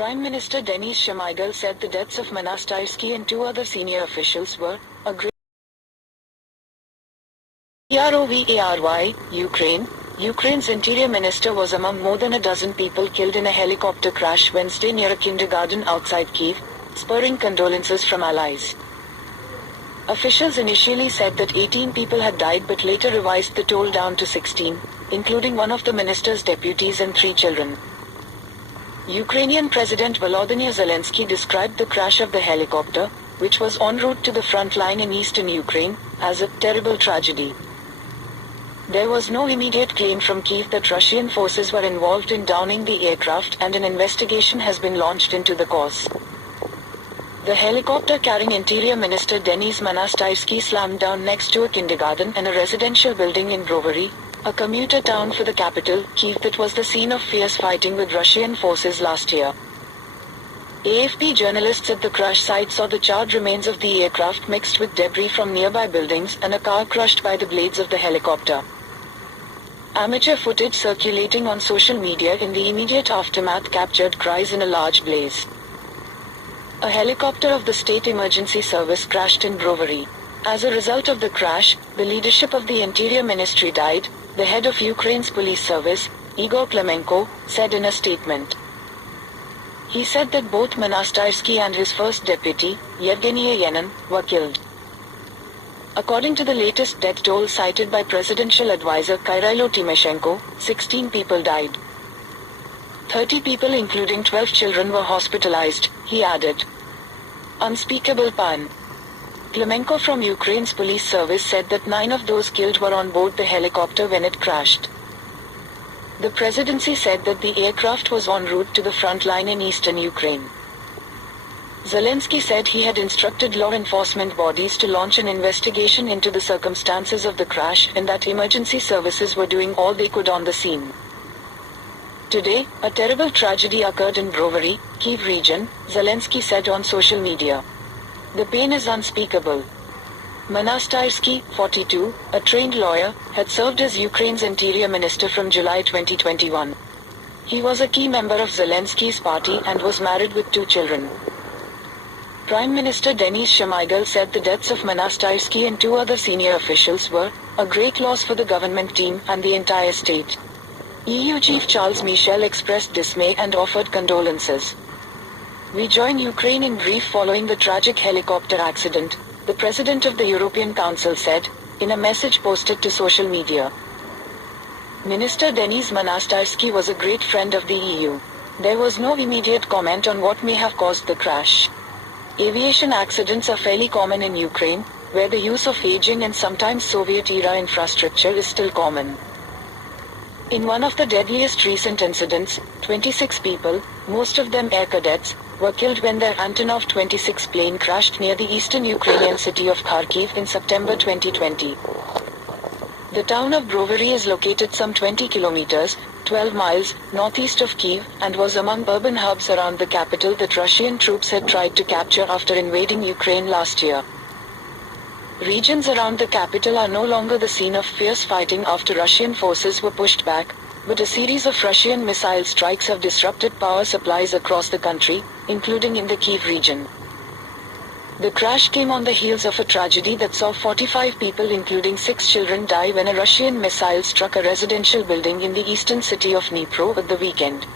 Prime Minister Denis Shmyhal said the deaths of Monastyrsky and two other senior officials were a great ROVARY, Ukraine. Ukraine's interior minister was among more than a dozen people killed in a helicopter crash Wednesday near a kindergarten outside Kiev, spurring condolences from allies. Officials initially said that 18 people had died but later revised the toll down to 16, including one of the minister's deputies and 3 children. Ukrainian President Volodymyr Zelensky described the crash of the helicopter, which was en route to the front line in eastern Ukraine, as a terrible tragedy. There was no immediate claim from Kiev that Russian forces were involved in downing the aircraft, and an investigation has been launched into the cause. The helicopter carrying Interior Minister Denis Monastyrsky slammed down next to a kindergarten and a residential building in Brovary, a commuter town for the capital, Kiev, that was the scene of fierce fighting with Russian forces last year. AFP journalists at the crash site saw the charred remains of the aircraft mixed with debris from nearby buildings and a car crushed by the blades of the helicopter. Amateur footage circulating on social media in the immediate aftermath captured cries in a large blaze. A helicopter of the State Emergency Service crashed in Brovary. As a result of the crash, the leadership of the Interior Ministry died, the head of Ukraine's police service, Igor Klemenko, said in a statement. He said that both Monastyrsky and his first deputy, Yevgeny Yenin, were killed. According to the latest death toll cited by presidential advisor Kyrylo Tymoshenko, 16 people died. 30 people including 12 children were hospitalized, he added. Unspeakable pain. Klemenko from Ukraine's police service said that 9 of those killed were on board the helicopter when it crashed. The presidency said that the aircraft was en route to the front line in eastern Ukraine. Zelensky said he had instructed law enforcement bodies to launch an investigation into the circumstances of the crash and that emergency services were doing all they could on the scene. Today, a terrible tragedy occurred in Brovary, Kiev region, Zelensky said on social media. The pain is unspeakable. Monastyrsky, 42, a trained lawyer, had served as Ukraine's interior minister from July 2021. He was a key member of Zelensky's party and was married with 2 children. Prime Minister Denis Shmyhal said the deaths of Monastyrsky and 2 other senior officials were a great loss for the government team and the entire state. EU Chief Charles Michel expressed dismay and offered condolences. We join Ukraine in grief following the tragic helicopter accident, the President of the European Council said, in a message posted to social media. Minister Denis Monastyrsky was a great friend of the EU. There was no immediate comment on what may have caused the crash. Aviation accidents are fairly common in Ukraine, where the use of aging and sometimes Soviet-era infrastructure is still common. In one of the deadliest recent incidents, 26 people, most of them air cadets, were killed when their Antonov 26 plane crashed near the eastern Ukrainian city of Kharkiv in September 2020. The town of Brovary is located some 20 kilometers, 12 miles, northeast of Kiev, and was among urban hubs around the capital that Russian troops had tried to capture after invading Ukraine last year. Regions around the capital are no longer the scene of fierce fighting after Russian forces were pushed back, but a series of Russian missile strikes have disrupted power supplies across the country, including in the Kiev region. The crash came on the heels of a tragedy that saw 45 people including 6 children die when a Russian missile struck a residential building in the eastern city of Dnipro at the weekend.